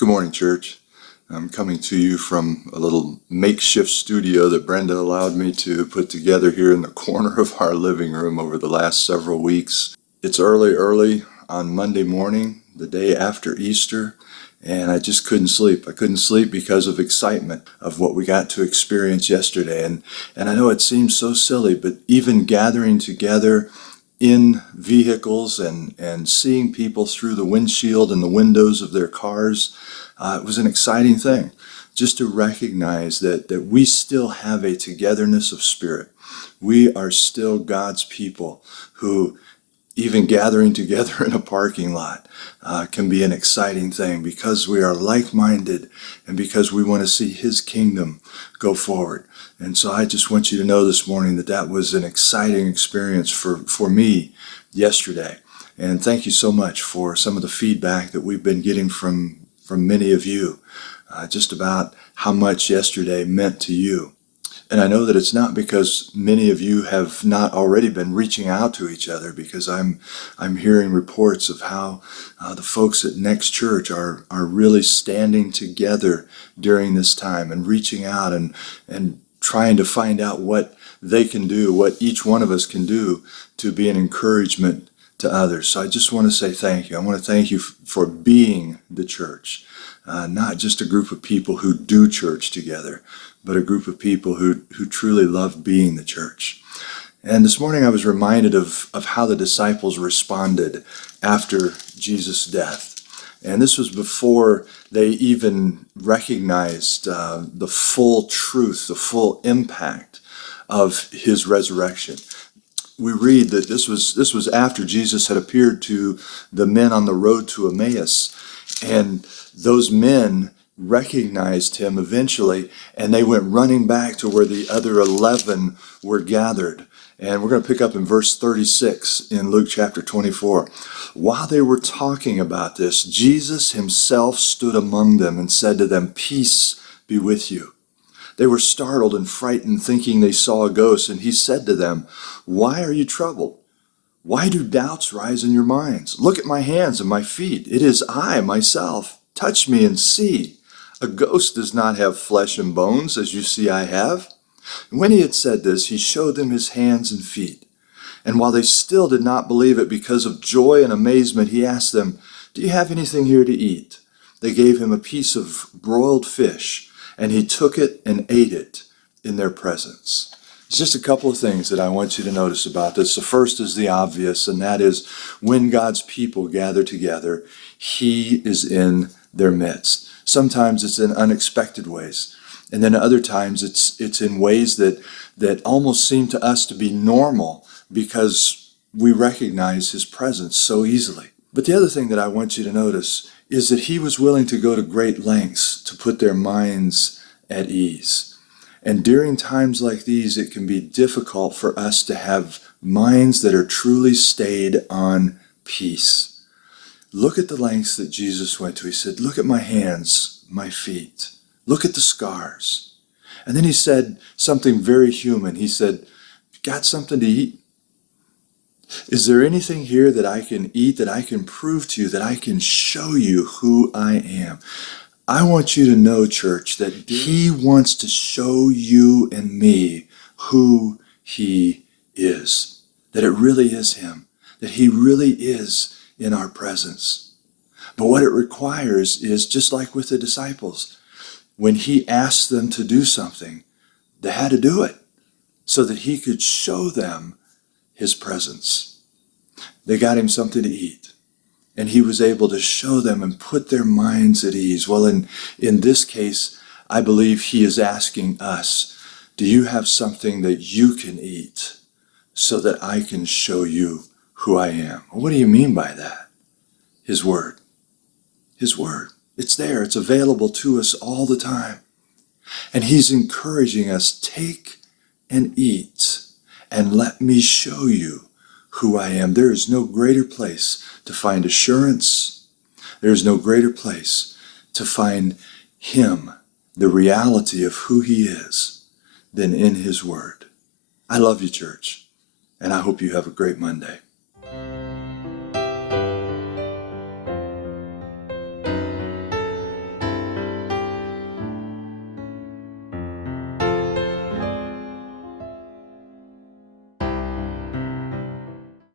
Good morning, church. I'm coming to you from a little makeshift studio that Brenda allowed me to put together here in the corner of our living room over the last several weeks. It's early on Monday morning, the day after Easter, and I just couldn't sleep. I couldn't sleep because of excitement of what we got to experience yesterday. And I know it seems so silly, but even gathering together in vehicles and seeing people through the windshield and the windows of their cars, it was an exciting thing just to recognize that we still have a togetherness of spirit. We are still God's people who, even gathering together in a parking lot, can be an exciting thing because we are like-minded and because we want to see His kingdom go forward. And so I just want you to know this morning that that was an exciting experience for me yesterday. And thank you so much for some of the feedback that we've been getting from many of you, just about how much yesterday meant to you. And I know that it's not because many of you have not already been reaching out to each other, because I'm hearing reports of how the folks at Next Church are really standing together during this time and reaching out and trying to find out what they can do, what each one of us can do to be an encouragement to others. So I just want to say thank you. I want to thank you for being the church, not just a group of people who do church together, but a group of people who truly love being the church. And this morning I was reminded of how the disciples responded after Jesus' death. And this was before they even recognized the full truth, the full impact of His resurrection. We read that this was after Jesus had appeared to the men on the road to Emmaus, and those men recognized Him eventually, and they went running back to where the other 11 were gathered. And we're going to pick up in verse 36 in Luke chapter 24. While they were talking about this, Jesus Himself stood among them and said to them, "Peace be with you." They were startled and frightened, thinking they saw a ghost, and He said to them, "Why are you troubled? Why do doubts rise in your minds? Look at my hands and my feet. It is I myself. Touch me and see. A ghost does not have flesh and bones, as you see I have." And when He had said this, He showed them His hands and feet. And while they still did not believe it because of joy and amazement, He asked them, "Do you have anything here to eat?" They gave Him a piece of broiled fish, and He took it and ate it in their presence. It's just a couple of things that I want you to notice about this. The first is the obvious, and that is when God's people gather together, He is in their midst. Sometimes it's in unexpected ways, and then other times it's in ways that almost seem to us to be normal because we recognize His presence so easily. But the other thing that I want you to notice is that He was willing to go to great lengths to put their minds at ease. And during times like these, it can be difficult for us to have minds that are truly stayed on peace. Look at the lengths that Jesus went to. He said, "Look at my hands, my feet. Look at the scars." And then He said something very human. He said, "Got something to eat? Is there anything here that I can eat, that I can prove to you, that I can show you who I am?" I want you to know, church, that He wants to show you and me who He is, that it really is Him, that He really is in our presence. But what it requires is, just like with the disciples, when He asked them to do something, they had to do it so that He could show them His presence. They got Him something to eat, and He was able to show them and put their minds at ease. Well, in this case, I believe He is asking us, do you have something that you can eat so that I can show you who I am? Well, what do you mean by that? His Word. His Word. It's there. It's available to us all the time. And He's encouraging us, take and eat, and let me show you who I am. There is no greater place to find assurance. There is no greater place to find Him, the reality of who He is, than in His Word. I love you, church, and I hope you have a great Monday.